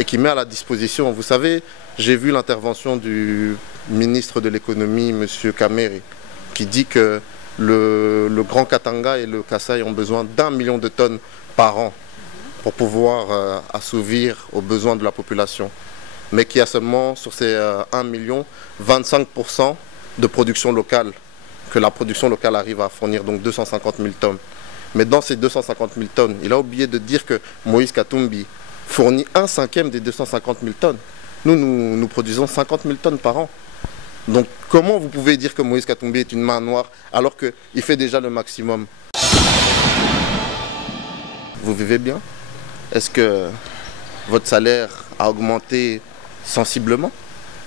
et qui met à la disposition. Vous savez, j'ai vu l'intervention du ministre de l'économie, M. Kamere, qui dit que le Grand Katanga et le Kasaï ont besoin d'1 million de tonnes par an pour pouvoir assouvir aux besoins de la population. Mais qui a seulement sur ces 1 million, 25% de production locale, que la production locale arrive à fournir, donc 250 000 tonnes. Mais dans ces 250 000 tonnes, il a oublié de dire que Moïse Katumbi fournit 1/5 des 250 000 tonnes. Nous produisons 50 000 tonnes par an. Donc comment vous pouvez dire que Moïse Katumbi est une main noire alors qu'il fait déjà le maximum? Vous vivez bien? Est-ce que votre salaire a augmenté sensiblement?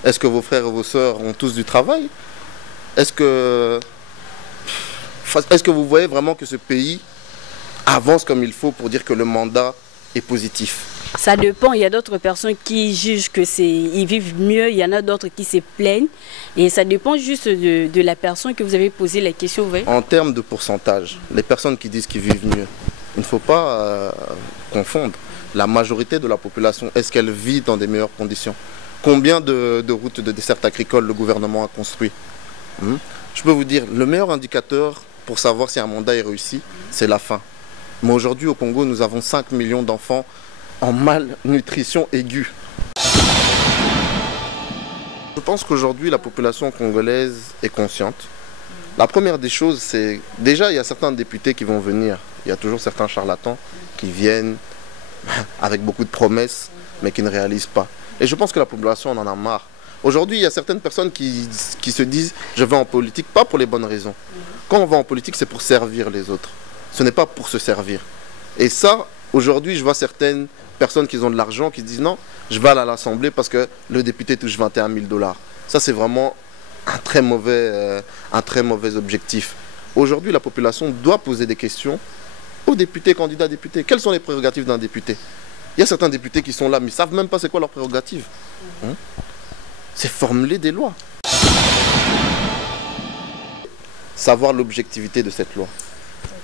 Est-ce que vos frères et vos sœurs ont tous du travail? Est-ce que vous voyez vraiment que ce pays avance comme il faut pour dire que le mandat est positif? Ça dépend, il y a d'autres personnes qui jugent qu'ils vivent mieux, il y en a d'autres qui se plaignent. Et ça dépend juste de la personne que vous avez posé la question. Vous voyez? En termes de pourcentage, les personnes qui disent qu'ils vivent mieux, il ne faut pas confondre. La majorité de la population, est-ce qu'elle vit dans des meilleures conditions? Combien de routes de dessert agricole le gouvernement a construit? Je peux vous dire, le meilleur indicateur pour savoir si un mandat est réussi, c'est la faim. Mais aujourd'hui au Congo, nous avons 5 millions d'enfants en malnutrition aiguë. Je pense qu'aujourd'hui, la population congolaise est consciente. La première des choses, c'est déjà, il y a certains députés qui vont venir. Il y a toujours certains charlatans qui viennent avec beaucoup de promesses, mais qui ne réalisent pas. Et je pense que la population en a marre. Aujourd'hui, il y a certaines personnes qui se disent « je vais en politique », pas pour les bonnes raisons. Quand on va en politique, c'est pour servir les autres. Ce n'est pas pour se servir. Et ça, aujourd'hui, je vois certaines personnes qui ont de l'argent qui se disent « non, je vais aller à l'Assemblée parce que le député touche 21 000 $. Ça, c'est vraiment un très mauvais objectif. Aujourd'hui, la population doit poser des questions aux députés, candidats députés. Quelles sont les prérogatives d'un député? Il y a certains députés qui sont là, mais ils ne savent même pas c'est quoi leurs prérogatives. C'est formuler des lois. Savoir l'objectivité de cette loi.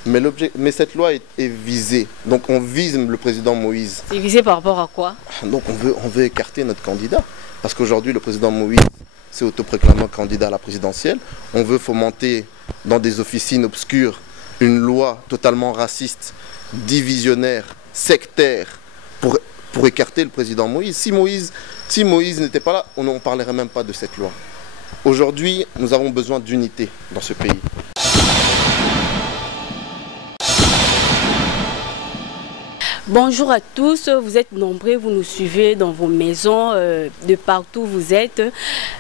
Mais cette loi est visée. Donc on vise le président Moïse. C'est visé par rapport à quoi? Donc on veut écarter notre candidat. Parce qu'aujourd'hui, le président Moïse s'est autoproclamé candidat à la présidentielle. On veut fomenter dans des officines obscures une loi totalement raciste, divisionnaire, sectaire, pour écarter le président Moïse. Si Moïse n'était pas là, on ne parlerait même pas de cette loi. Aujourd'hui, nous avons besoin d'unité dans ce pays. Bonjour à tous, vous êtes nombreux, vous nous suivez dans vos maisons, de partout où vous êtes.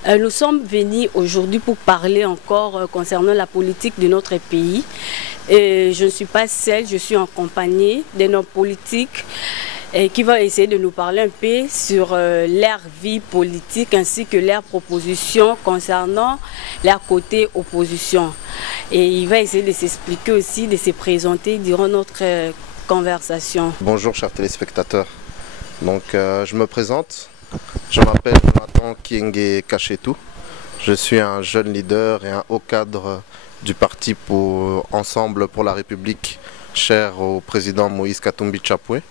Nous sommes venus aujourd'hui pour parler encore concernant la politique de notre pays. Et je ne suis pas seule, je suis en compagnie d'un homme politique qui va essayer de nous parler un peu sur leur vie politique ainsi que leurs propositions concernant leur côté opposition. Et il va essayer de s'expliquer aussi, de se présenter durant notre conversation. Bonjour chers téléspectateurs. Donc je me présente, je m'appelle Jonathan Kienge Kachetou. Je suis un jeune leader et un haut cadre du parti Ensemble pour la République, cher au président Moïse Katumbi Tchapoué.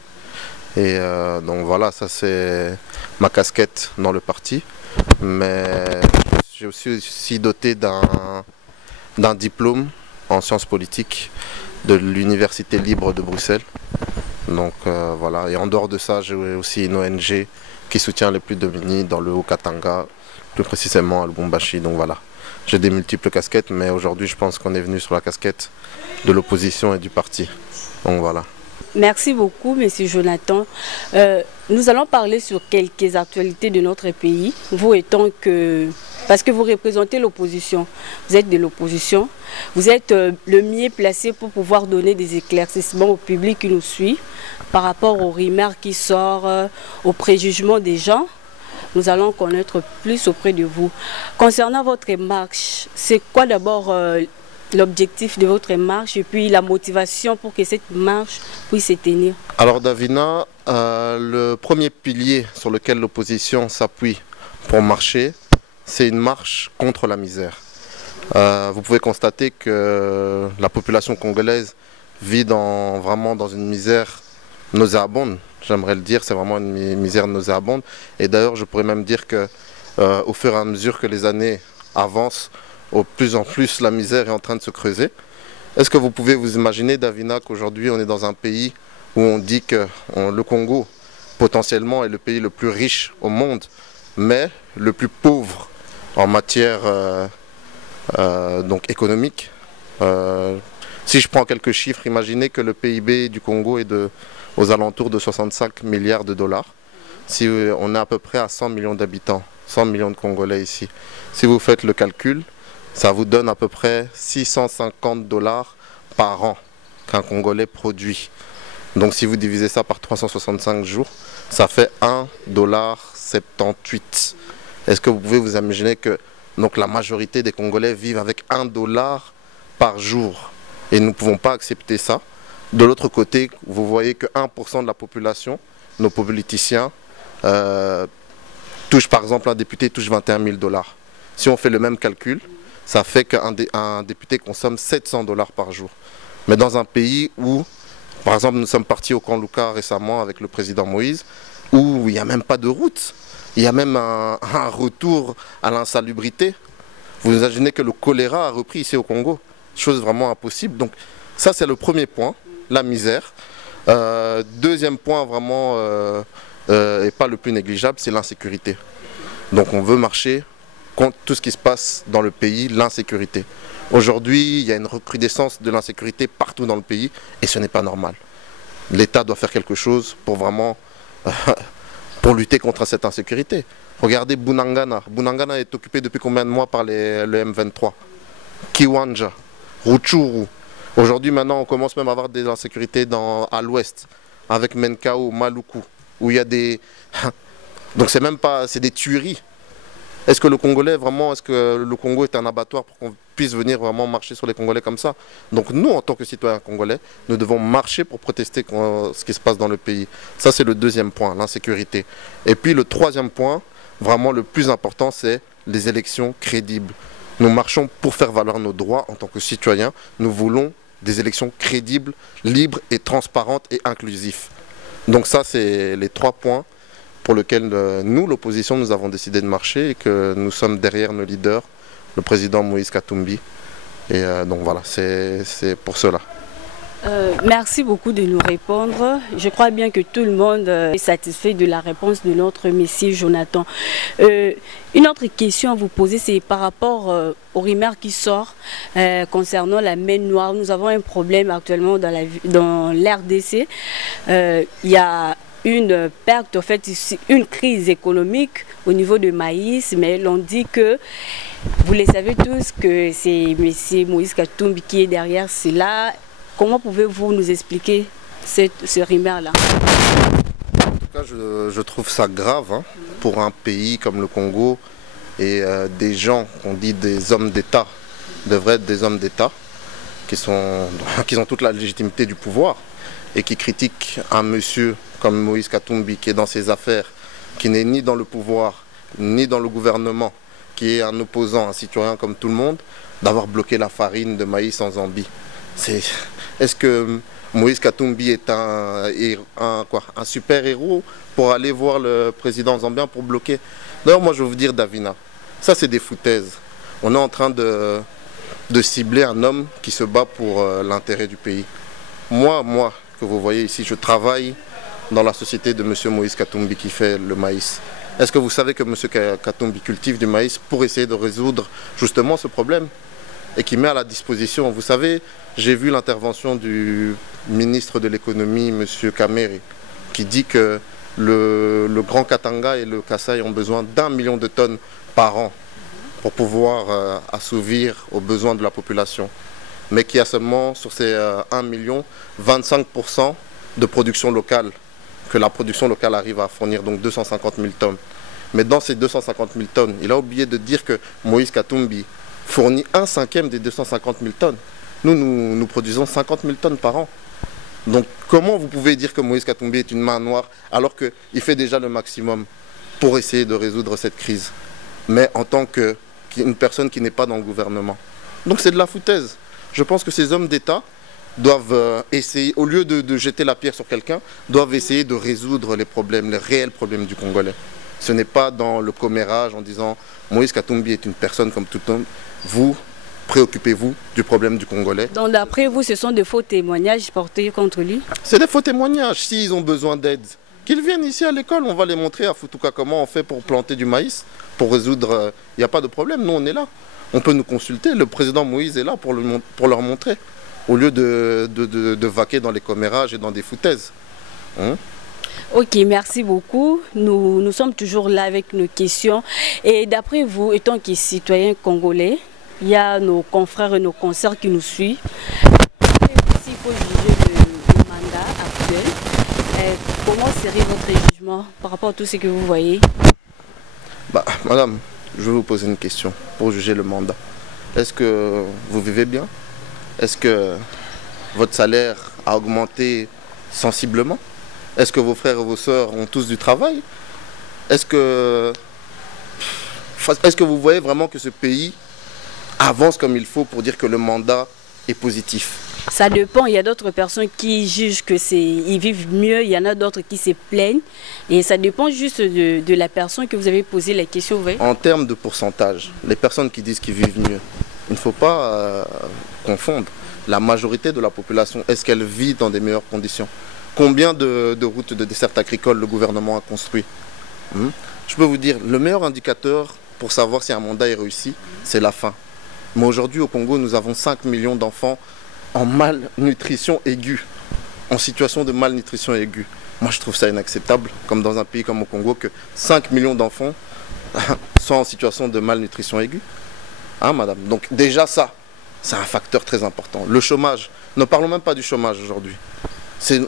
Et donc voilà, ça c'est ma casquette dans le parti. Mais je suis aussi doté d'un diplôme en sciences politiques de l'Université libre de Bruxelles. Donc voilà, et en dehors de ça, j'ai aussi une ONG qui soutient les plus démunis dans le Haut-Katanga, plus précisément à Lubumbashi. Donc voilà, j'ai des multiples casquettes, mais aujourd'hui je pense qu'on est venu sur la casquette de l'opposition et du parti. Donc voilà. Merci beaucoup, Monsieur Jonathan. Nous allons parler sur quelques actualités de notre pays. Vous étant que... Parce que vous représentez l'opposition, vous êtes de l'opposition, vous êtes le mieux placé pour pouvoir donner des éclaircissements au public qui nous suit par rapport aux rumeurs qui sortent, aux préjugements des gens. Nous allons connaître plus auprès de vous. Concernant votre marche, c'est quoi d'abord l'objectif de votre marche et puis la motivation pour que cette marche puisse se tenir? Alors Davina, le premier pilier sur lequel l'opposition s'appuie pour marcher, c'est une marche contre la misère. Vous pouvez constater que la population congolaise vit vraiment dans une misère nauséabonde. j'aimerais le dire, c'est vraiment une misère nauséabonde. Et d'ailleurs, je pourrais même dire que au fur et à mesure que les années avancent, au plus en plus la misère est en train de se creuser. Est-ce que vous pouvez vous imaginer, Davina, qu'aujourd'hui on est dans un pays où on dit que le Congo potentiellement est le pays le plus riche au monde, mais le plus pauvre en matière donc économique. Si je prends quelques chiffres, imaginez que le PIB du Congo est aux alentours de 65 milliards de dollars. Si on est à peu près à 100 millions d'habitants, 100 millions de Congolais ici. Si vous faites le calcul, ça vous donne à peu près 650 dollars par an qu'un Congolais produit. Donc si vous divisez ça par 365 jours, ça fait 1,78 $. Est-ce que vous pouvez vous imaginer que donc, la majorité des Congolais vivent avec 1 dollar par jour? Et nous ne pouvons pas accepter ça. De l'autre côté, vous voyez que 1% de la population, nos politiciens, touchent par exemple, un député touche 21 000 dollars. Si on fait le même calcul, ça fait qu'un député consomme 700 dollars par jour. Mais dans un pays où, par exemple, nous sommes partis au camp Luka récemment avec le président Moïse, où il n'y a même pas de route, il y a même un retour à l'insalubrité. Vous imaginez que le choléra a repris ici au Congo, chose vraiment impossible. Donc ça c'est le premier point, la misère. Deuxième point vraiment, et pas le plus négligeable, c'est l'insécurité. Donc on veut marcher contre tout ce qui se passe dans le pays, l'insécurité. Aujourd'hui, il y a une recrudescence de l'insécurité partout dans le pays et ce n'est pas normal. L'État doit faire quelque chose pour vraiment pour lutter contre cette insécurité. Regardez Bunangana. Bunangana est occupé depuis combien de mois par le M23? Kiwanja, Rutshuru. Aujourd'hui, maintenant, on commence même à avoir des insécurités à l'ouest, avec Menkao, Maluku, où il y a des... Donc c'est même pas... c'est des tueries. Est-ce que le Congolais, vraiment, est-ce que le Congo est un abattoir pour qu'on puisse venir vraiment marcher sur les Congolais comme ça? Donc nous, en tant que citoyens congolais, nous devons marcher pour protester contre ce qui se passe dans le pays. Ça, c'est le deuxième point, l'insécurité. Et puis le troisième point, vraiment le plus important, c'est les élections crédibles. Nous marchons pour faire valoir nos droits en tant que citoyens. Nous voulons des élections crédibles, libres et transparentes et inclusives. Donc ça, c'est les trois points pour lequel nous, l'opposition, nous avons décidé de marcher et que nous sommes derrière nos leaders, le président Moïse Katumbi. Et donc voilà, c'est pour cela. Merci beaucoup de nous répondre. Je crois bien que tout le monde est satisfait de la réponse de notre messie Jonathan. Une autre question à vous poser, c'est par rapport aux rumeurs qui sortent concernant la mer Noire. Nous avons un problème actuellement dans l'RDC. Il y a une perte, en fait, une crise économique au niveau de maïs, mais l'on dit que, vous le savez tous, que c'est M. Moïse Katumbi qui est derrière cela. Comment pouvez-vous nous expliquer ce rumeur-là? En tout cas, je trouve ça grave hein, pour un pays comme le Congo et des gens qu'on dit des hommes d'État, devraient être des hommes d'État qui ont toute la légitimité du pouvoir et qui critiquent un monsieur comme Moïse Katumbi qui est dans ses affaires, qui n'est ni dans le pouvoir, ni dans le gouvernement, qui est un opposant, un citoyen comme tout le monde, d'avoir bloqué la farine de maïs en Zambie. Est-ce que Moïse Katumbi est un super héros pour aller voir le président zambien pour bloquer? D'ailleurs, moi je veux vous dire, Davina, ça c'est des foutaises. On est en train de cibler un homme qui se bat pour l'intérêt du pays. Moi, que vous voyez ici, je travaille dans la société de M. Moïse Katumbi qui fait le maïs. Est-ce que vous savez que M. Katumbi cultive du maïs pour essayer de résoudre justement ce problème et qui met à la disposition? Vous savez, j'ai vu l'intervention du ministre de l'économie, M. Kamere, qui dit que le Grand Katanga et le Kasaï ont besoin d'1 million de tonnes par an pour pouvoir assouvir aux besoins de la population. Mais qui a seulement sur ces 1 million, 25% de production locale, que la production locale arrive à fournir, donc 250 000 tonnes. Mais dans ces 250 000 tonnes, il a oublié de dire que Moïse Katumbi fournit 1/5 des 250 000 tonnes. Nous produisons 50 000 tonnes par an. Donc comment vous pouvez dire que Moïse Katumbi est une main noire alors qu'il fait déjà le maximum pour essayer de résoudre cette crise, mais en tant qu'une personne qui n'est pas dans le gouvernement? Donc c'est de la foutaise. Je pense que ces hommes d'État doivent essayer, au lieu de jeter la pierre sur quelqu'un, doivent essayer de résoudre les problèmes, les réels problèmes du Congolais. Ce n'est pas dans le commérage en disant Moïse Katumbi est une personne comme tout homme. Vous, préoccupez-vous du problème du Congolais. Donc d'après vous, ce sont de faux témoignages portés contre lui? C'est des faux témoignages. S'ils ont besoin d'aide, qu'ils viennent ici à l'école. On va les montrer à Futuka comment on fait pour planter du maïs, pour résoudre. Il n'y a pas de problème, nous on est là. On peut nous consulter. Le président Moïse est là pour leur montrer. Au lieu de vaquer dans les commérages et dans des foutaises. Ok, merci beaucoup. Nous sommes toujours là avec nos questions. Et d'après vous, étant que citoyen congolais, il y a nos confrères et nos consoeurs qui nous suivent. S'il faut juger le mandat actuel, comment serait votre jugement par rapport à tout ce que vous voyez? Madame, je vais vous poser une question pour juger le mandat. Est-ce que vous vivez bien? Est-ce que votre salaire a augmenté sensiblement? Est-ce que vos frères et vos sœurs ont tous du travail? Est-ce que vous voyez vraiment que ce pays avance comme il faut pour dire que le mandat est positif? Ça dépend. Il y a d'autres personnes qui jugent qu'ils vivent mieux. Il y en a d'autres qui se plaignent. Et ça dépend juste de la personne que vous avez posé la question. Vous voyez? En termes de pourcentage, les personnes qui disent qu'ils vivent mieux, il ne faut pas confondre. La majorité de la population, est-ce qu'elle vit dans des meilleures conditions? Combien de routes de dessert agricole le gouvernement a construit? Je peux vous dire, le meilleur indicateur pour savoir si un mandat est réussi, c'est la faim. Mais aujourd'hui, au Congo, nous avons 5 millions d'enfants en malnutrition aiguë, en situation de malnutrition aiguë. Moi, je trouve ça inacceptable, comme dans un pays comme au Congo, que 5 millions d'enfants soient en situation de malnutrition aiguë. Hein, madame? Donc déjà ça, c'est un facteur très important. Le chômage, ne parlons même pas du chômage aujourd'hui.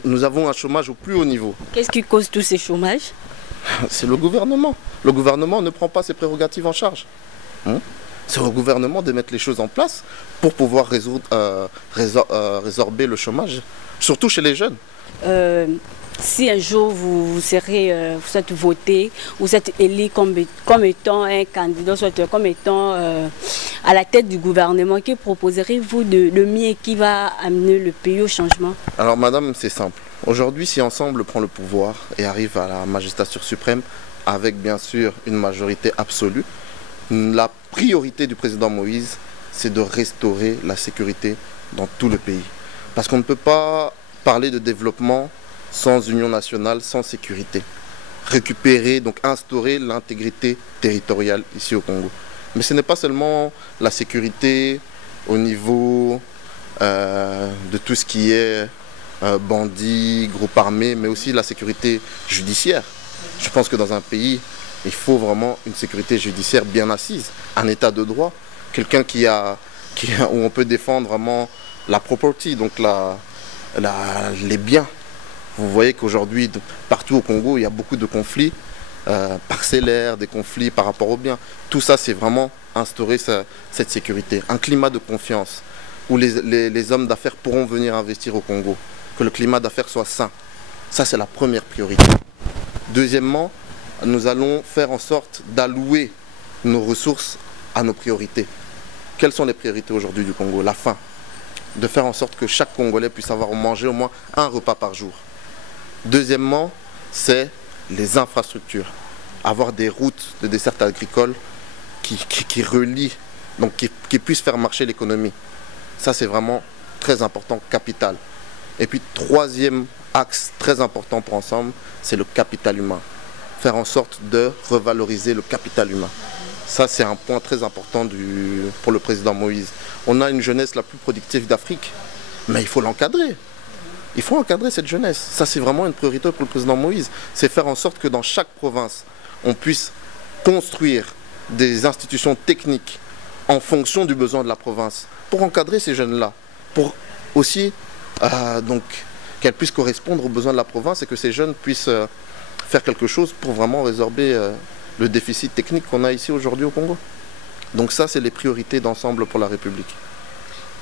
Nous avons un chômage au plus haut niveau. Qu'est-ce qui cause tous ces chômages? C'est le gouvernement. Le gouvernement ne prend pas ses prérogatives en charge. C'est au gouvernement de mettre les choses en place pour pouvoir résorber le chômage, surtout chez les jeunes. Si un jour vous êtes voté, vous êtes élu comme étant un candidat, soit comme étant à la tête du gouvernement, que proposerez-vous de mieux qui va amener le pays au changement? Alors madame, c'est simple. Aujourd'hui, si Ensemble prend le pouvoir et arrive à la magistrature suprême, avec bien sûr une majorité absolue, la priorité du président Moïse, c'est de restaurer la sécurité dans tout le pays. Parce qu'on ne peut pas parler de développement sans union nationale, sans sécurité. Récupérer, donc instaurer l'intégrité territoriale ici au Congo. Mais ce n'est pas seulement la sécurité au niveau de tout ce qui est bandits, groupes armés, mais aussi la sécurité judiciaire. Je pense que dans un pays, il faut vraiment une sécurité judiciaire bien assise, un état de droit, quelqu'un où on peut défendre vraiment la property, donc les biens. Vous voyez qu'aujourd'hui, partout au Congo, il y a beaucoup de conflits parcellaires, des conflits par rapport aux biens. Tout ça, c'est vraiment instaurer cette sécurité. Un climat de confiance où les hommes d'affaires pourront venir investir au Congo. Que le climat d'affaires soit sain. Ça, c'est la première priorité. Deuxièmement, nous allons faire en sorte d'allouer nos ressources à nos priorités. Quelles sont les priorités aujourd'hui du Congo? La faim. De faire en sorte que chaque Congolais puisse avoir mangé au moins un repas par jour. Deuxièmement, c'est les infrastructures. Avoir des routes de dessert agricole qui relient, donc qui puissent faire marcher l'économie. Ça, c'est vraiment très important, capital. Et puis, troisième axe très important pour Ensemble, c'est le capital humain. Faire en sorte de revaloriser le capital humain. Ça, c'est un point très important pour le président Moïse. On a une jeunesse la plus productive d'Afrique, mais il faut l'encadrer. Il faut encadrer cette jeunesse. Ça, c'est vraiment une priorité pour le président Moïse. C'est faire en sorte que dans chaque province, on puisse construire des institutions techniques en fonction du besoin de la province pour encadrer ces jeunes-là, pour aussi qu'elles puissent correspondre aux besoins de la province et que ces jeunes puissent faire quelque chose pour vraiment résorber le déficit technique qu'on a ici aujourd'hui au Congo. Donc ça, c'est les priorités d'Ensemble pour la République.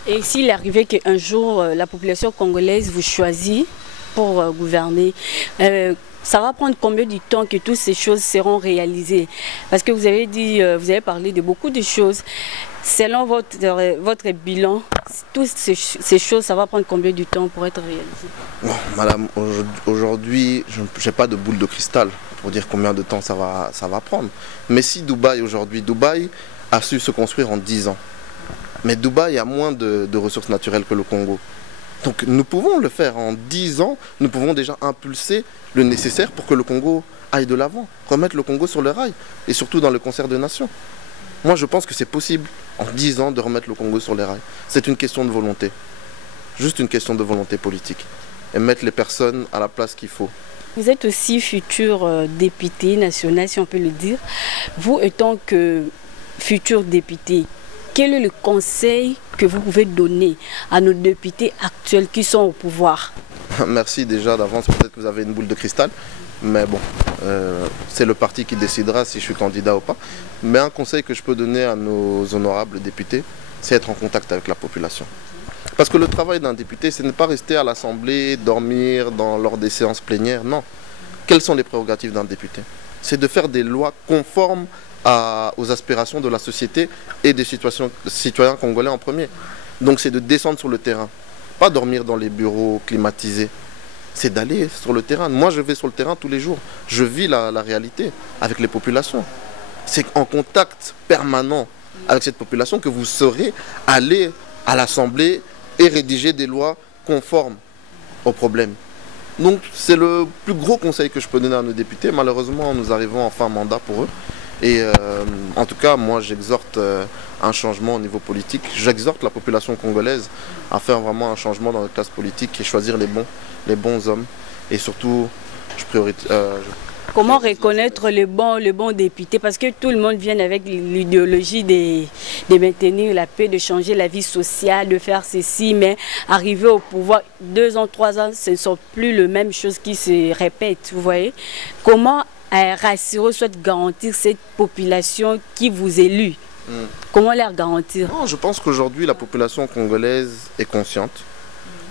Et s'il arrivait qu'un jour, la population congolaise vous choisit pour gouverner. Ça va prendre combien de temps que toutes ces choses seront réalisées? Parce que vous avez dit, vous avez parlé de beaucoup de choses. Selon votre bilan, toutes ces choses, ça va prendre combien de temps pour être réalisé? Bon, madame, aujourd'hui, je n'ai pas de boule de cristal pour dire combien de temps ça va prendre. Mais si Dubaï, aujourd'hui, Dubaï a su se construire en 10 ans. Mais Dubaï a moins de ressources naturelles que le Congo. Donc nous pouvons le faire en 10 ans, nous pouvons déjà impulser le nécessaire pour que le Congo aille de l'avant, remettre le Congo sur le rail, et surtout dans le concert de nations. Moi je pense que c'est possible en 10 ans de remettre le Congo sur les rails. C'est une question de volonté, juste une question de volonté politique, et mettre les personnes à la place qu'il faut. Vous êtes aussi futur député national, si on peut le dire. Vous étant que futur député, quel est le conseil que vous pouvez donner à nos députés actuels qui sont au pouvoir? Merci déjà d'avance, peut-être que vous avez une boule de cristal, mais bon, c'est le parti qui décidera si je suis candidat ou pas. Mais un conseil que je peux donner à nos honorables députés, c'est être en contact avec la population. Parce que le travail d'un député, ce n'est pas rester à l'Assemblée, dormir lors des séances plénières, non. Quelles sont les prérogatives d'un député? C'est de faire des lois conformes aux aspirations de la société et des citoyens congolais en premier. Donc c'est de descendre sur le terrain, pas dormir dans les bureaux climatisés. C'est d'aller sur le terrain. Moi je vais sur le terrain tous les jours, je vis la réalité avec les populations. C'est en contact permanent avec cette population que vous saurez aller à l'Assemblée et rédiger des lois conformes aux problèmes. Donc c'est le plus gros conseil que je peux donner à nos députés. Malheureusement nous arrivons en fin de mandat pour eux. Et en tout cas, moi j'exhorte un changement au niveau politique. J'exhorte la population congolaise à faire vraiment un changement dans notre classe politique et choisir les bons hommes. Et surtout, comment reconnaître le bon député? Parce que tout le monde vient avec l'idéologie de maintenir la paix, de changer la vie sociale, de faire ceci, mais arriver au pouvoir 2 ans, 3 ans, ce ne sont plus les mêmes choses qui se répètent, vous voyez. Comment rassurer, soit garantir cette population qui vous élit? Comment leur garantir? Non, je pense qu'aujourd'hui, la population congolaise est consciente.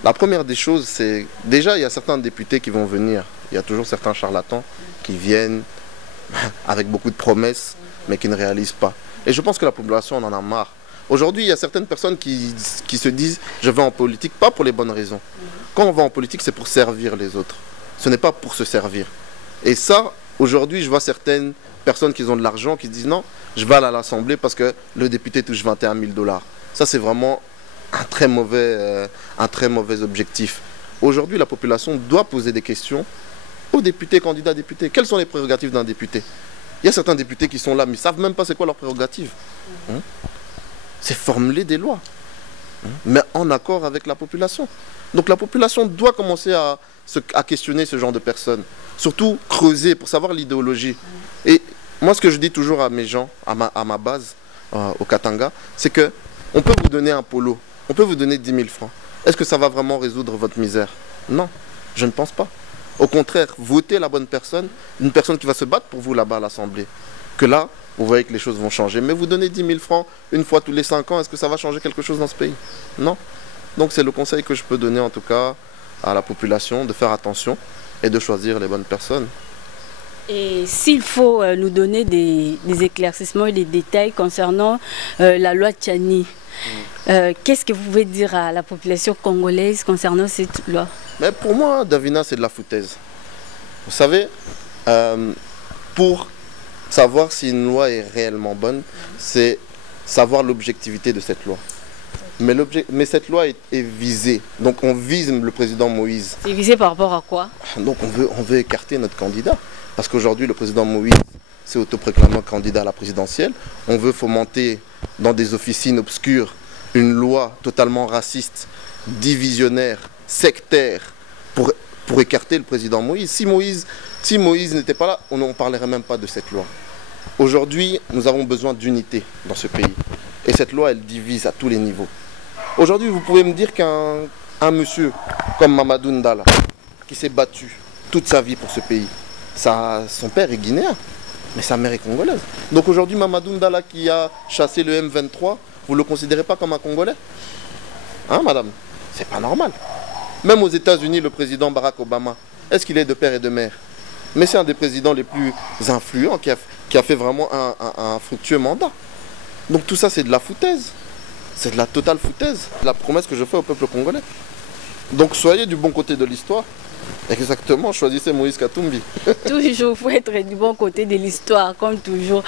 La première des choses, c'est... Déjà, il y a certains députés qui vont venir. Il y a toujours certains charlatans qui viennent avec beaucoup de promesses, mais qui ne réalisent pas. Et je pense que la population en a marre. Aujourd'hui, il y a certaines personnes qui se disent « je vais en politique », pas pour les bonnes raisons. Quand on va en politique, c'est pour servir les autres. Ce n'est pas pour se servir. Et ça, aujourd'hui, je vois certaines personnes qui ont de l'argent qui se disent « non, je vais aller à l'Assemblée parce que le député touche 21 000 $. Ça, c'est vraiment un très mauvais objectif. Aujourd'hui, la population doit poser des questions aux députés, candidats députés. Quelles sont les prérogatives d'un député? Il y a certains députés qui sont là, mais ils ne savent même pas c'est quoi leurs prérogatives. C'est formuler des lois, mais en accord avec la population. Donc la population doit commencer à questionner ce genre de personnes. Surtout creuser pour savoir l'idéologie. Et moi, ce que je dis toujours à mes gens, à ma base, au Katanga, c'est que on peut vous donner un polo, on peut vous donner 10 000 francs. Est-ce que ça va vraiment résoudre votre misère? Non, je ne pense pas. Au contraire, votez la bonne personne, une personne qui va se battre pour vous là-bas à l'Assemblée. Que là, vous voyez que les choses vont changer. Mais vous donnez 10 000 francs une fois tous les 5 ans, est-ce que ça va changer quelque chose dans ce pays? Non. Donc c'est le conseil que je peux donner en tout cas à la population, de faire attention et de choisir les bonnes personnes. Et s'il faut nous donner des éclaircissements et des détails concernant la loi Tchani, qu'est-ce que vous pouvez dire à la population congolaise concernant cette loi? Mais pour moi, Davina, c'est de la foutaise. Vous savez, pour savoir si une loi est réellement bonne, c'est savoir l'objectivité de cette loi. Mais cette loi est visée. Donc on vise le président Moïse. C'est visé par rapport à quoi? Donc on veut écarter notre candidat. Parce qu'aujourd'hui, le président Moïse s'est autoproclamé candidat à la présidentielle. On veut fomenter dans des officines obscures une loi totalement raciste, divisionnaire, sectaire, pour écarter le président Moïse. Si Moïse n'était pas là, on ne parlerait même pas de cette loi. Aujourd'hui, nous avons besoin d'unité dans ce pays. Et cette loi, elle divise à tous les niveaux. Aujourd'hui, vous pouvez me dire qu'un monsieur comme Mamadou Ndala, qui s'est battu toute sa vie pour ce pays, son père est guinéen, mais sa mère est congolaise. Donc aujourd'hui, Mamadou Ndala qui a chassé le M23, vous ne le considérez pas comme un Congolais? Hein, madame? C'est pas normal. Même aux États-Unis, le président Barack Obama, est-ce qu'il est de père et de mère? Mais c'est un des présidents les plus influents qui a fait vraiment un fructueux mandat. Donc tout ça, c'est de la foutaise. C'est de la totale foutaise. La promesse que je fais au peuple congolais. Donc soyez du bon côté de l'histoire. Exactement, choisissez Moïse Katumbi. Toujours, il faut être du bon côté de l'histoire, comme toujours.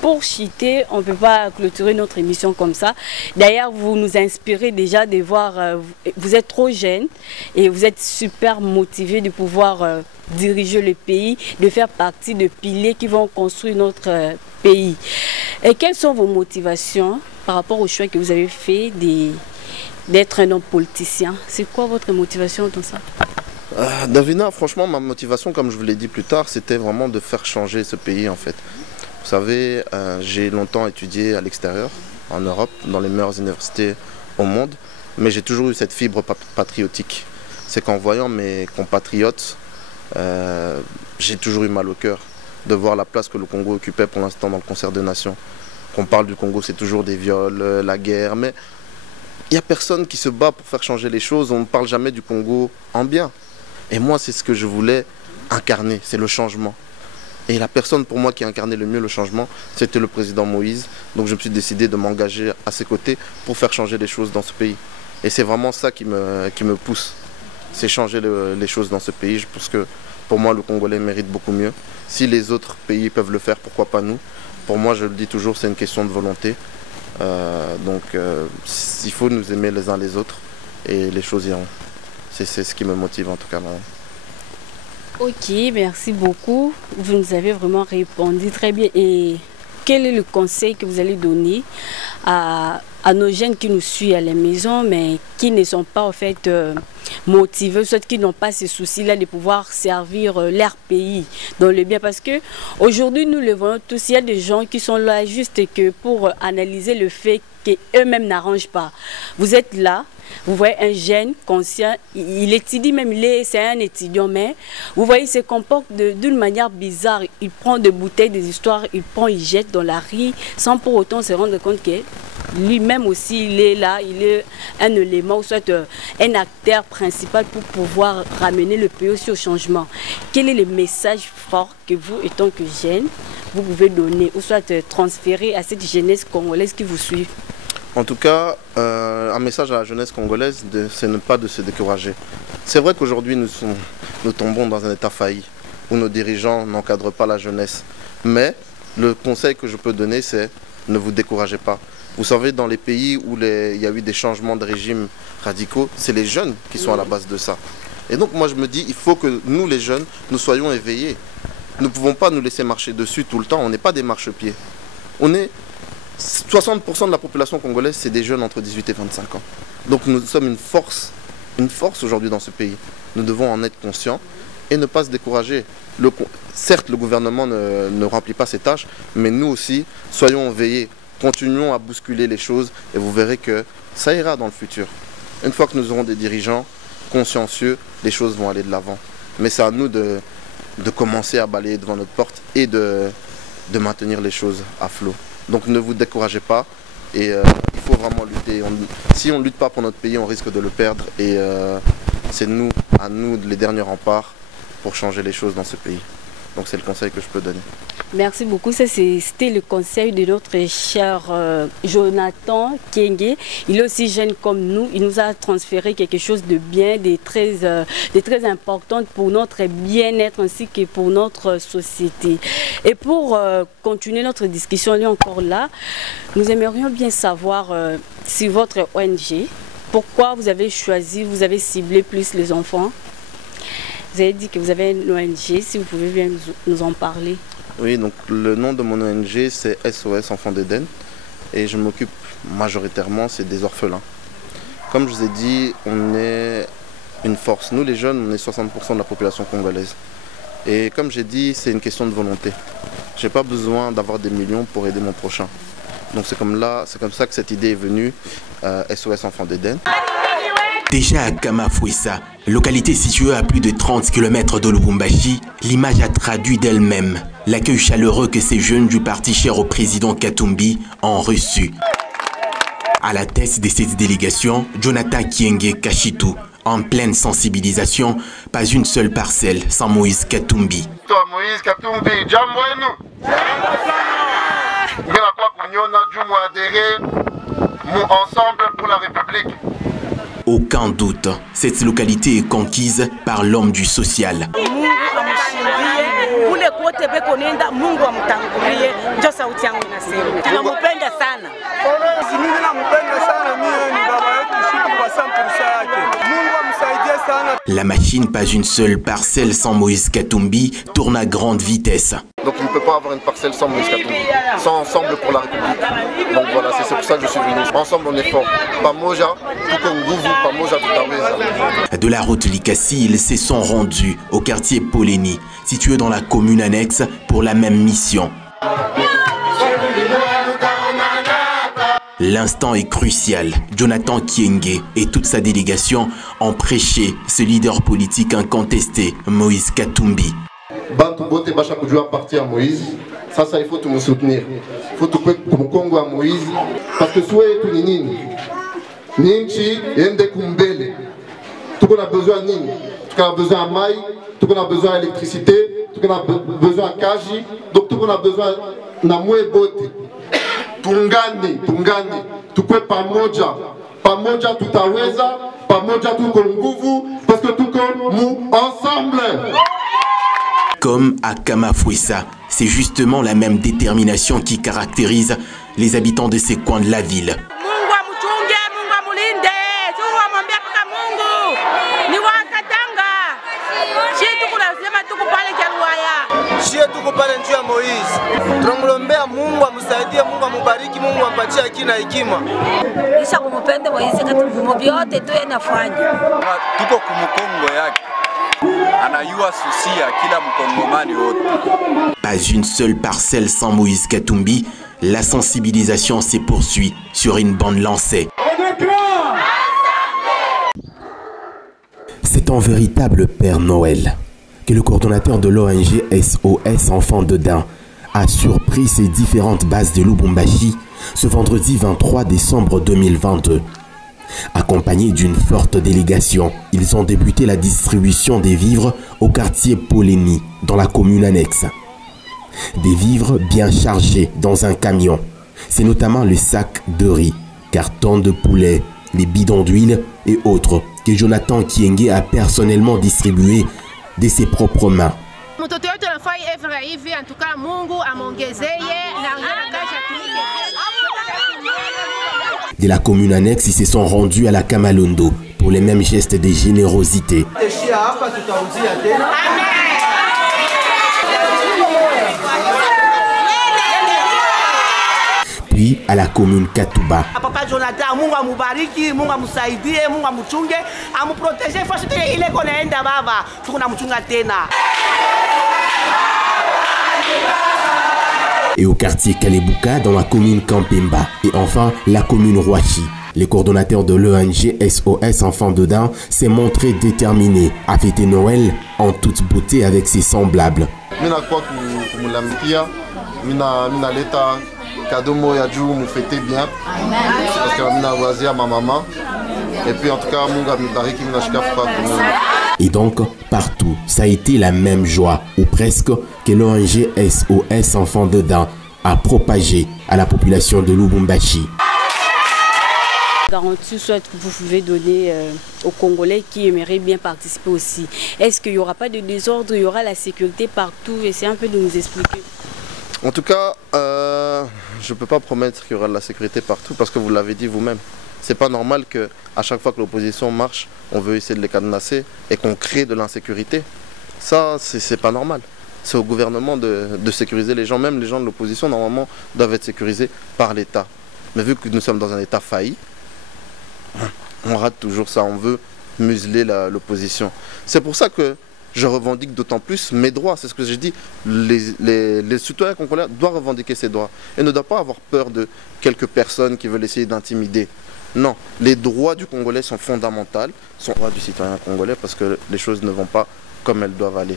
Pour Chité, on ne peut pas clôturer notre émission comme ça. D'ailleurs, vous nous inspirez déjà de voir, vous êtes trop jeune et vous êtes super motivé de pouvoir diriger le pays, de faire partie de piliers qui vont construire notre pays. Et quelles sont vos motivations par rapport au choix que vous avez fait d'être un homme politicien? C'est quoi votre motivation dans ça? Davina, franchement, ma motivation, comme je vous l'ai dit plus tard, c'était vraiment de faire changer ce pays en fait. Vous savez, j'ai longtemps étudié à l'extérieur, en Europe, dans les meilleures universités au monde, mais j'ai toujours eu cette fibre patriotique. C'est qu'en voyant mes compatriotes, j'ai toujours eu mal au cœur de voir la place que le Congo occupait pour l'instant dans le concert des nations. Quand on parle du Congo, c'est toujours des viols, la guerre, mais il n'y a personne qui se bat pour faire changer les choses. On ne parle jamais du Congo en bien. Et moi, c'est ce que je voulais incarner, c'est le changement. Et la personne pour moi qui incarnait le mieux le changement, c'était le président Moïse. Donc je me suis décidé de m'engager à ses côtés pour faire changer les choses dans ce pays. Et c'est vraiment ça qui me pousse. C'est changer les choses dans ce pays. Parce que pour moi, le Congolais mérite beaucoup mieux. Si les autres pays peuvent le faire, pourquoi pas nous? Pour moi, je le dis toujours, c'est une question de volonté. Il faut nous aimer les uns les autres et les choses iront. C'est ce qui me motive en tout cas. Ok, merci beaucoup. Vous nous avez vraiment répondu très bien. Et quel est le conseil que vous allez donner à nos jeunes qui nous suivent à la maison, mais qui ne sont pas en fait motivés, soit qui n'ont pas ce souci-là de pouvoir servir leur pays dans le bien? Parce que aujourd'hui, nous le voyons tous, il y a des gens qui sont là juste que pour analyser le fait qu'eux-mêmes n'arrangent pas. Vous êtes là. Vous voyez un jeune conscient, il étudie même, c'est un étudiant, mais vous voyez, il se comporte d'une manière bizarre. Il prend des bouteilles, des histoires, il jette dans la rue, sans pour autant se rendre compte que lui-même aussi, il est là, il est un élément, ou soit un acteur principal pour pouvoir ramener le pays aussi au changement. Quel est le message fort que vous, étant que jeune, vous pouvez donner, ou soit transférer à cette jeunesse congolaise qui vous suit? En tout cas, un message à la jeunesse congolaise, c'est ne pas de se décourager. C'est vrai qu'aujourd'hui, nous tombons dans un état failli, où nos dirigeants n'encadrent pas la jeunesse. Mais le conseil que je peux donner, c'est ne vous découragez pas. Vous savez, dans les pays où il y a eu des changements de régime radicaux, c'est les jeunes qui sont à la base de ça. Et donc moi je me dis, il faut que nous les jeunes, nous soyons éveillés. Nous ne pouvons pas nous laisser marcher dessus tout le temps, on n'est pas des marchepieds. 60% de la population congolaise, c'est des jeunes entre 18 et 25 ans. Donc nous sommes une force aujourd'hui dans ce pays. Nous devons en être conscients et ne pas se décourager. Certes, le gouvernement ne remplit pas ses tâches, mais nous aussi, soyons veillés. Continuons à bousculer les choses et vous verrez que ça ira dans le futur. Une fois que nous aurons des dirigeants consciencieux, les choses vont aller de l'avant. Mais c'est à nous de commencer à balayer devant notre porte et de maintenir les choses à flot. Donc ne vous découragez pas et il faut vraiment lutter. Si on ne lutte pas pour notre pays, on risque de le perdre et c'est à nous les derniers remparts pour changer les choses dans ce pays. Donc c'est le conseil que je peux donner. Merci beaucoup. C'était le conseil de notre cher Jonathan Kienge. Il est aussi jeune comme nous. Il nous a transféré quelque chose de bien, de très important pour notre bien-être ainsi que pour notre société. Et pour continuer notre discussion, on est encore là. Nous aimerions bien savoir si votre ONG, pourquoi vous avez choisi, vous avez ciblé plus les enfants? Vous avez dit que vous avez une ONG, si vous pouvez bien nous en parler. Oui, donc le nom de mon ONG c'est SOS Enfants d'Éden et je m'occupe majoritairement, c'est des orphelins. Comme je vous ai dit, on est une force. Nous les jeunes, on est 60% de la population congolaise. Et comme j'ai dit, c'est une question de volonté. Je n'ai pas besoin d'avoir des millions pour aider mon prochain. Donc c'est comme ça que cette idée est venue, SOS Enfants d'Éden. Déjà à Kamafouissa, localité située à plus de 30 km de Lubumbashi, l'image a traduit d'elle-même l'accueil chaleureux que ces jeunes du parti cher au président Katumbi ont reçu. À la tête de cette délégation, Jonathan Kienge Kashitu, En pleine sensibilisation, pas une seule parcelle sans Moïse Katumbi. Moïse Katumbi, ensemble pour la République. Aucun doute, cette localité est conquise par l'homme du social. La machine, pas une seule parcelle sans Moïse Katumbi, tourne à grande vitesse. Donc il ne peut pas avoir une parcelle sans Moïse Katumbi, sans Ensemble pour la République. Donc voilà, c'est pour ça que je suis venu. Ensemble on est fort. Pamoja, tout comme vous, Pamoja, tout à. De la route Likassi, ils se sont rendus au quartier Poléni, situé dans la commune annexe pour la même mission. L'instant est crucial. Jonathan Kienge et toute sa délégation ont prêché ce leader politique incontesté, Moïse Katumbi. Bantu bote basha kujua partir à Moïse. Ça, il faut tout me soutenir. Il faut tout me Congo à Moïse. Parce que souhait tout nini. Ninchi yende kumbele. Tout qu'on a besoin nini. Tout qu'on a besoin de maï. Tout qu'on a besoin d'électricité. Tout qu'on a besoin de kaji. Donc tout qu'on a besoin namwe bote. Tungane, tukwe pamoja tutaweza, pamoja tuko nguvu, parce que tuko ensemble. Comme à Kamafwisa, c'est justement la même détermination qui caractérise les habitants de ces coins de la ville. Pas une seule parcelle sans Moïse Katumbi, la sensibilisation se poursuit sur une bande lancée. C'est un véritable Père Noël que le coordonnateur de l'ONG SOS Enfants de Dain a surpris ses différentes bases de Lubumbashi ce vendredi 23 décembre 2022. Accompagnés d'une forte délégation, ils ont débuté la distribution des vivres au quartier Poléni, dans la commune annexe. Des vivres bien chargés dans un camion. C'est notamment le sac de riz, cartons de poulet, les bidons d'huile et autres que Jonathan Kienge a personnellement distribués de ses propres mains. De la commune annexe, ils se sont rendus à la Kamalondo pour les mêmes gestes de générosité. Puis à la commune Katuba. Papa Jonathan, Mungu amubariki, Mungu amusaidie, Mungu amuchunge, amuprotege, fasi ile konaenda baba, tukunamchunga tena. Et au quartier Kalebuka dans la commune Kampemba. Et enfin, la commune Rouachi. Les coordonnateurs de l'ONG SOS Enfants de Dain s'est montré déterminé à fêter Noël en toute beauté avec ses semblables. Bien. Parce que ma maman. Et puis en tout cas, et donc, partout, ça a été la même joie, ou presque, que l'ONG SOS Enfants de Dain a propagé à la population de Lubumbashi. Garantie soit que vous pouvez donner aux Congolais qui aimeraient bien participer aussi. Est-ce qu'il n'y aura pas de désordre, il y aura la sécurité partout? Essayez un peu de nous expliquer. En tout cas, je ne peux pas promettre qu'il y aura de la sécurité partout parce que vous l'avez dit vous-même. C'est pas normal qu'à chaque fois que l'opposition marche, on veut essayer de les cadenasser et qu'on crée de l'insécurité. Ça, c'est pas normal. C'est au gouvernement de sécuriser les gens. Même les gens de l'opposition, normalement, doivent être sécurisés par l'État. Mais vu que nous sommes dans un État failli, on rate toujours ça. On veut museler l'opposition. C'est pour ça que je revendique d'autant plus mes droits. C'est ce que j'ai dit. Les citoyens congolais doivent revendiquer ses droits et ne doivent pas avoir peur de quelques personnes qui veulent essayer d'intimider. Non, les droits du Congolais sont fondamentaux, sont les droits du citoyen congolais parce que les choses ne vont pas comme elles doivent aller.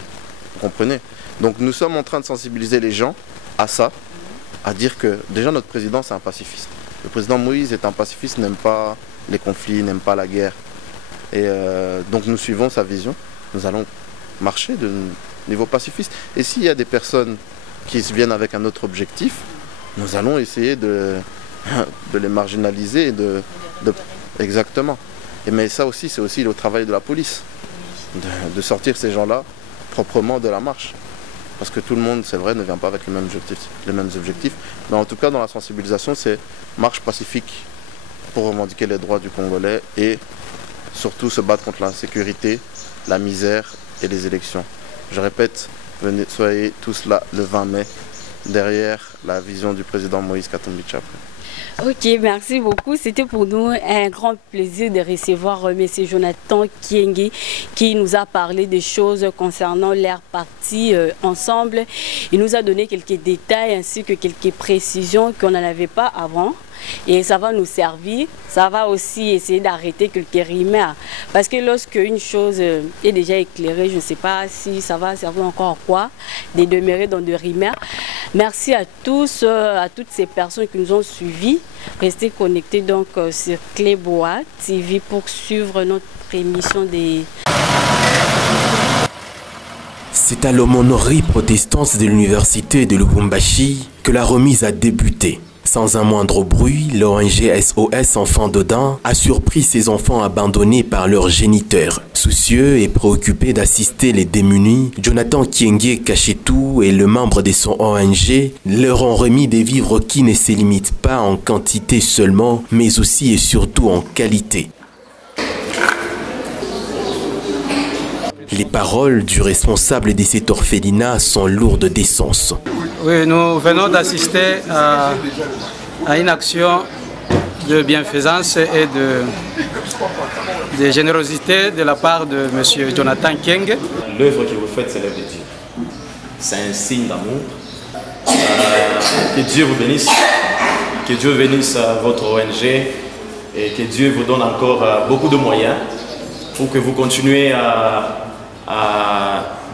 Vous comprenez? Donc nous sommes en train de sensibiliser les gens à ça, à dire que déjà notre président c'est un pacifiste. Le président Moïse est un pacifiste, n'aime pas les conflits, n'aime pas la guerre. Et donc nous suivons sa vision. Nous allons marcher de niveau pacifiste. Et s'il y a des personnes qui viennent avec un autre objectif, nous allons essayer de les marginaliser et exactement. Mais ça aussi, c'est aussi le travail de la police, de sortir ces gens-là proprement de la marche. Parce que tout le monde, c'est vrai, ne vient pas avec les mêmes objectifs. Mais en tout cas, dans la sensibilisation, c'est marche pacifique pour revendiquer les droits du Congolais et surtout se battre contre l'insécurité, la misère et les élections. Je répète, venez, soyez tous là le 20 mai, derrière la vision du président Moïse Katumbi Tchapwe. Ok, merci beaucoup. C'était pour nous un grand plaisir de recevoir M. Jonathan Kienge qui nous a parlé des choses concernant l'air parti ensemble. Il nous a donné quelques détails ainsi que quelques précisions qu'on n'en avait pas avant. Et ça va nous servir, ça va aussi essayer d'arrêter quelques rumeurs. Parce que lorsque une chose est déjà éclairée, je ne sais pas si ça va servir encore à quoi, de demeurer dans des rumeurs. Merci à tous, à toutes ces personnes qui nous ont suivis. Restez connectés donc sur Cléboa TV pour suivre notre émission des... C'est à l'aumônerie protestante de l'université de Lubumbashi que la remise a débuté. Sans un moindre bruit, l'ONG SOS Enfants d'Odin a surpris ces enfants abandonnés par leurs géniteurs. Soucieux et préoccupé d'assister les démunis, Jonathan Kienge Kachetou et le membre de son ONG leur ont remis des vivres qui ne se limitent pas en quantité seulement, mais aussi et surtout en qualité. Les paroles du responsable de cet orphelinat sont lourdes d'essence. Oui, nous venons d'assister à une action de bienfaisance et de générosité de la part de M. Jonathan Kienge. L'œuvre que vous faites, c'est l'œuvre de Dieu. C'est un signe d'amour. Que Dieu vous bénisse. Que Dieu bénisse votre ONG et que Dieu vous donne encore beaucoup de moyens pour que vous continuez à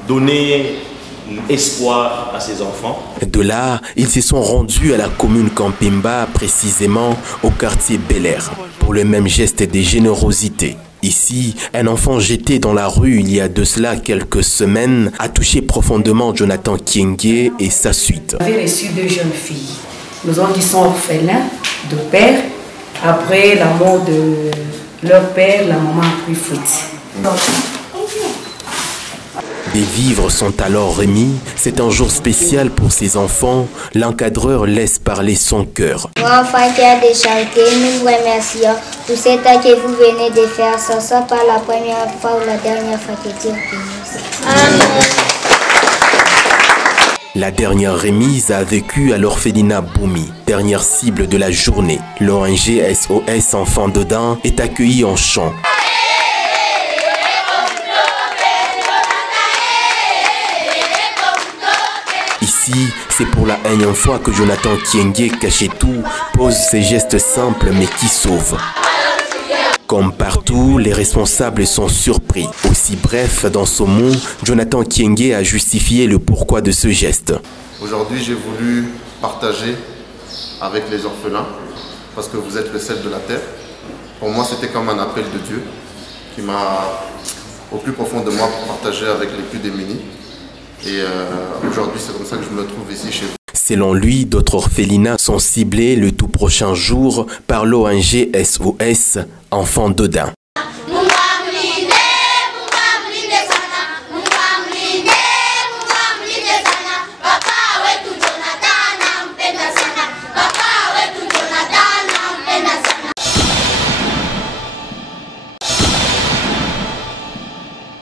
donner espoir à ses enfants. De là, ils se sont rendus à la commune Campimba, précisément au quartier Bel Air, pour le même geste de générosité. Ici, un enfant jeté dans la rue il y a de cela quelques semaines a touché profondément Jonathan Kienge et sa suite. J'avais reçu 2 jeunes filles. Nous ont dit qu'ils sont orphelins de père. Après la mort de leur père, la maman a pris fuite. Des vivres sont alors remis. C'est un jour spécial pour ces enfants. L'encadreur laisse parler son cœur. Enfants qui a des charités, nous vous remercions pour cet acte que vous venez de faire. Ce ne soit pas la première fois ou la dernière fois que Dieu bénisse. Amen. La dernière remise a vécu à l'orphelinat Boumi, dernière cible de la journée. L'ONG SOS Enfants d'Odin est accueillie en chant. Ici, c'est pour la énième fois que Jonathan Kienge Kachetou pose ces gestes simples mais qui sauvent. Comme partout, les responsables sont surpris. Aussi bref, dans ce mot, Jonathan Kienge a justifié le pourquoi de ce geste. Aujourd'hui, j'ai voulu partager avec les orphelins, parce que vous êtes le sel de la terre. Pour moi, c'était comme un appel de Dieu qui m'a, au plus profond de moi, partagé avec les plus démunis. Et aujourd'hui, c'est comme ça que je me trouve ici chez vous. Selon lui, d'autres orphelinats sont ciblés le tout prochain jour par l'ONG SOS Enfants d'Odin.